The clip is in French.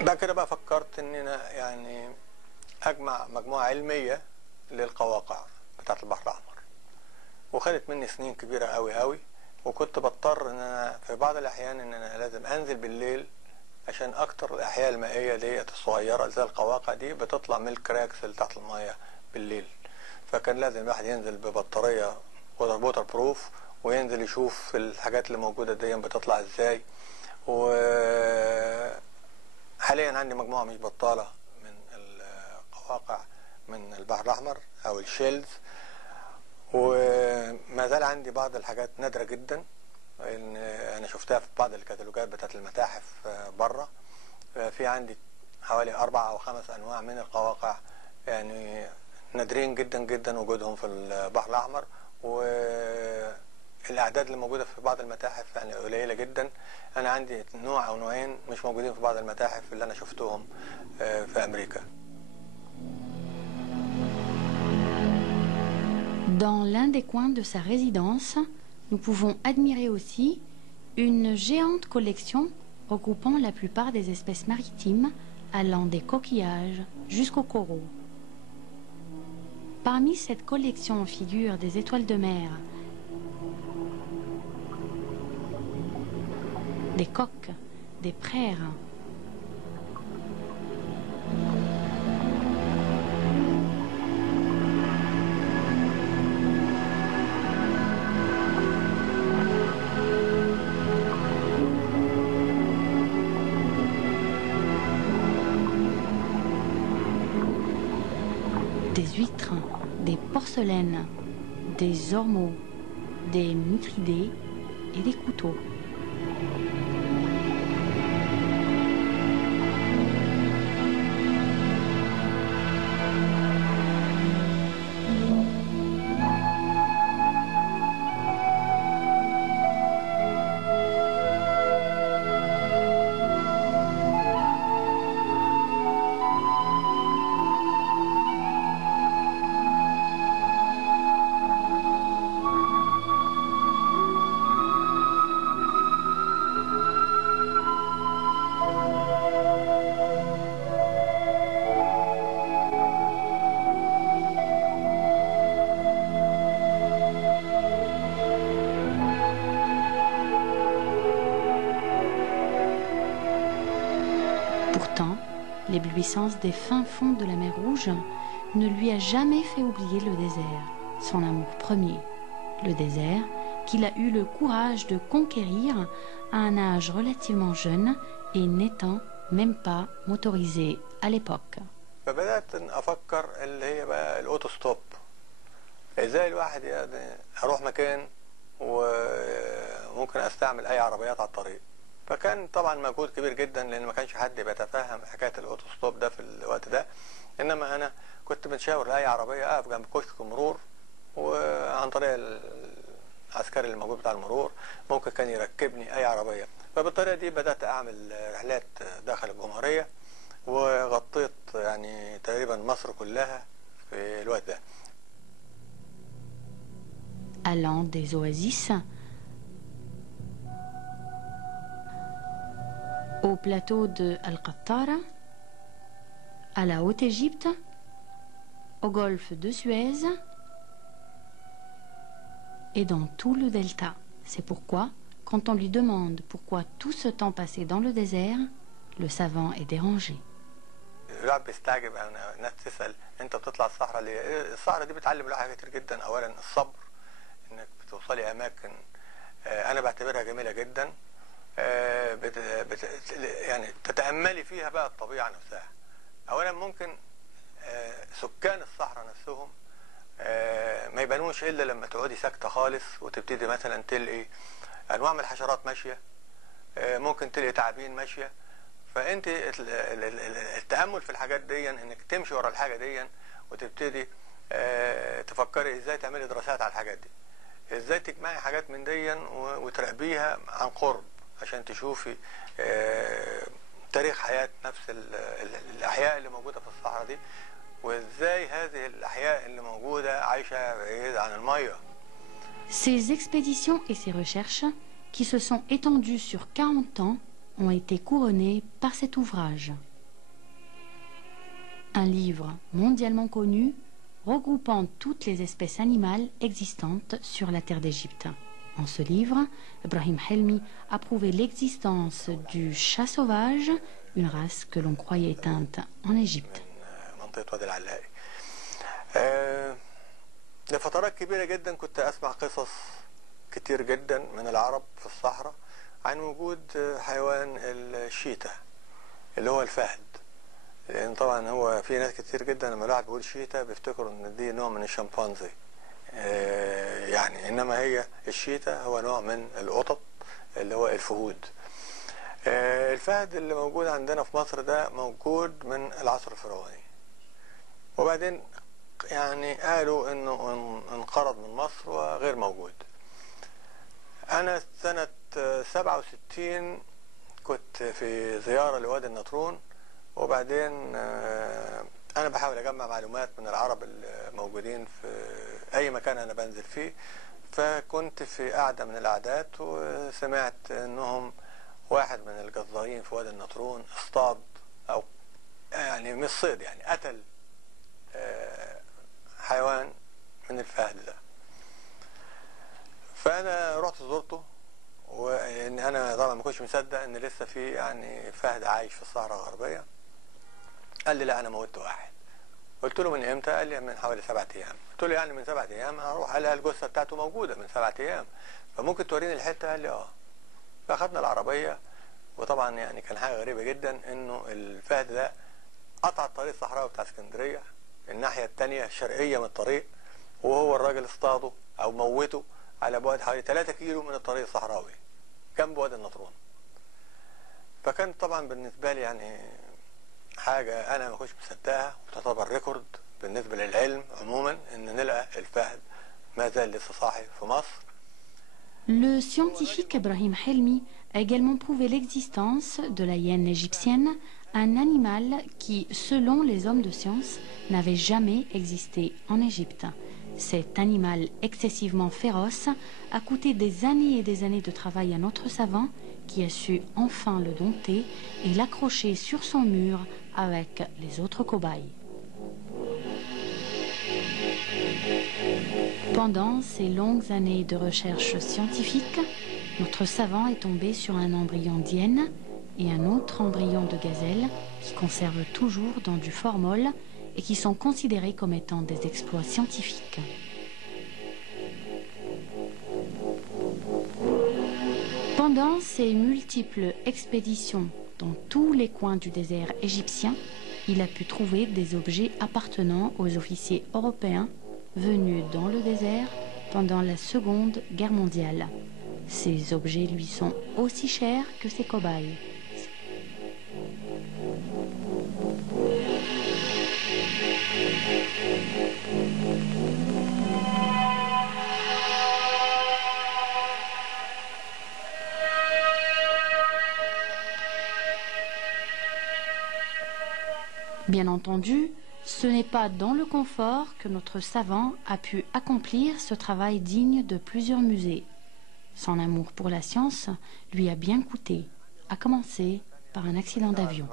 بعد كده بقى فكرت ان انا يعني اجمع مجموعة علمية للقواقع بتاعة البحر الاحمر، وخدت مني سنين كبيرة قوي قوي، وكنت بضطر ان انا في بعض الاحيان ان انا لازم انزل بالليل عشان اكتر الاحياء المائية ديت الصغيرة زي القواقع دي بتطلع من الكراكس اللي تحت المية بالليل، فكان لازم الواحد ينزل ببطارية ووتر بروف وينزل يشوف الحاجات اللي موجودة دي بتطلع ازاي. وحاليا عندي مجموعة مش بطالة من القواقع من البحر الأحمر أو الشيلز، وما زال عندي بعض الحاجات نادرة جدا إن أنا شفتها في بعض الكتالوجات بتاعت المتاحف بره. في عندي حوالي 4 أو 5 أنواع من القواقع يعني نادرين جدا جدا وجودهم في البحر الأحمر، والأعداد اللي موجودة في بعض المتاحف يعني قليلة جدا. أنا عندي نوع أو نوعين مش موجودين في بعض المتاحف اللي أنا شفتهم في أمريكا. Dans l'un des coins de sa résidence, nous pouvons admirer aussi une géante collection regroupant la plupart des espèces maritimes, allant des coquillages jusqu'aux coraux. Parmi cette collection figurent des étoiles de mer, des coques, des praires, des huîtres, des porcelaines, des ormeaux, des mitridés et des couteaux. Pourtant, l'éblouissance des fins fonds de la mer Rouge ne lui a jamais fait oublier le désert, son amour premier. Le désert qu'il a eu le courage de conquérir à un âge relativement jeune et n'étant même pas motorisé à l'époque. فبدأت أفكر اللي هي بقى الأوتو ستوب، إزاي الواحد يعني أروح مكان وممكن أستعمل أي عربيات على الطريق. فكان طبعا مجهود كبير جدا لأن ما كانش حد بيتفهم حكاية الأوتو ستوب ده في الوقت ده، إنما أنا كنت بنشاور لأي عربية أقف جنب كشك مرور، وعن طريق العسكري اللي موجود بتاع المرور ممكن كان يركبني أي عربية. فبالطريقة دي بدأت أعمل رحلات داخل الجمهورية، وغطيت يعني تقريبا مصر كلها في الوقت ده. Allant des oasis au plateau de Al-Qattara, à la Haute-Égypte, au golfe de Suez et dans tout le delta. C'est pourquoi, quand on lui demande pourquoi tout ce temps passé dans le désert, le savant est dérangé. الواحد بيستعجب، الناس تسأل انت بتطلع الصحراء ليه؟ الصحراء دي بتعلم الواحد حاجات كتير جدا. اولا الصبر، انك بتوصلي اماكن انا بعتبرها جميله جدا، يعني تتأملي فيها بقى الطبيعه نفسها. اولا ممكن سكان الصحراء نفسهم ما يبانوش الا لما تقعدي ساكته خالص وتبتدي مثلا تلقي انواع من الحشرات ماشيه، ممكن تلقي تعابين ماشيه. فانت التأمل في الحاجات دي انك تمشي ورا الحاجه دي وتبتدي تفكري ازاي تعملي دراسات على الحاجات دي، ازاي تجمعي حاجات من دي وتراقبيها عن قرب عشان تشوفي تاريخ حياة نفس الأحياء اللي موجودة في الصحراء دي، وازاي هذه الأحياء اللي موجودة عايشة بعيد عن المية. Ces expéditions et ces recherches, qui se sont étendues sur 40 ans, ont été couronnées par cet ouvrage. un livre mondialement connu regroupant toutes les espèces animales existantes sur la terre d'Égypte. En ce livre, Ibrahim Helmi a prouvé l'existence du chat sauvage, une race que l'on croyait éteinte en Égypte. لفترات كبيرة جدا كنت أسمع قصص كتير جدا من العرب في الصحراء عن وجود حيوان الشيتا اللي هو الفهد. لأن طبعا هو في ناس كتير جدا لما الواحد بيقول شيتا بيفتكروا إن دي نوع من الشمبانزي، يعني إنما هي الشيتا هو نوع من القطط اللي هو الفهود. الفهد اللي موجود عندنا في مصر ده موجود من العصر الفرعوني، وبعدين يعني قالوا انه انقرض من مصر وغير موجود. انا سنة 67 كنت في زيارة لوادي النطرون، وبعدين انا بحاول اجمع معلومات من العرب الموجودين في اي مكان انا بنزل فيه، فكنت في قعدة من القعدات وسمعت انهم واحد من الجزارين في وادي النطرون اصطاد، او يعني مش صيد يعني قتل حيوان من الفهد ده. فانا رحت زرته، وان انا طبعا ما كنتش مصدق ان لسه في يعني فهد عايش في الصحراء الغربيه. قال لي لا انا موتت واحد. قلت له من امتى؟ قال لي من حوالي 7 ايام. قلت له يعني من 7 ايام هروح الاقي الجثه بتاعته موجوده من 7 ايام، فممكن توريني الحته؟ قال لي اه. فاخدنا العربيه، وطبعا يعني كان حاجه غريبه جدا انه الفهد ده قطع الطريق الصحراوي بتاع اسكندريه الناحيه الثانيه الشرقيه من الطريق، وهو الراجل اصطاده او موته على بعد حوالي 3 كيلو من الطريق الصحراوي جنب وادي النطرون. فكان طبعا بالنسبه لي يعني حاجه انا ما كنتش مصدقها، وتعتبر ريكورد بالنسبه للعلم عموما ان نلقى الفهد ما زال لسه صاحي في مصر. Le scientifique Ibrahim Helmi a également prouvé l'existence de la hyène égyptienne, un animal qui, selon les hommes de science, n'avait jamais existé en Égypte. Cet animal excessivement féroce a coûté des années et des années de travail à notre savant qui a su enfin le dompter et l'accrocher sur son mur avec les autres cobayes. Pendant ces longues années de recherche scientifique, notre savant est tombé sur un embryon d'hyène et un autre embryon de gazelle qui conservent toujours dans du formol et qui sont considérés comme étant des exploits scientifiques. Pendant ces multiples expéditions dans tous les coins du désert égyptien, il a pu trouver des objets appartenant aux officiers européens venus dans le désert pendant la Seconde Guerre mondiale. Ces objets lui sont aussi chers que ses cobayes. Bien entendu, ce n'est pas dans le confort que notre savant a pu accomplir ce travail digne de plusieurs musées. Son amour pour la science lui a bien coûté, à commencer par un accident d'avion.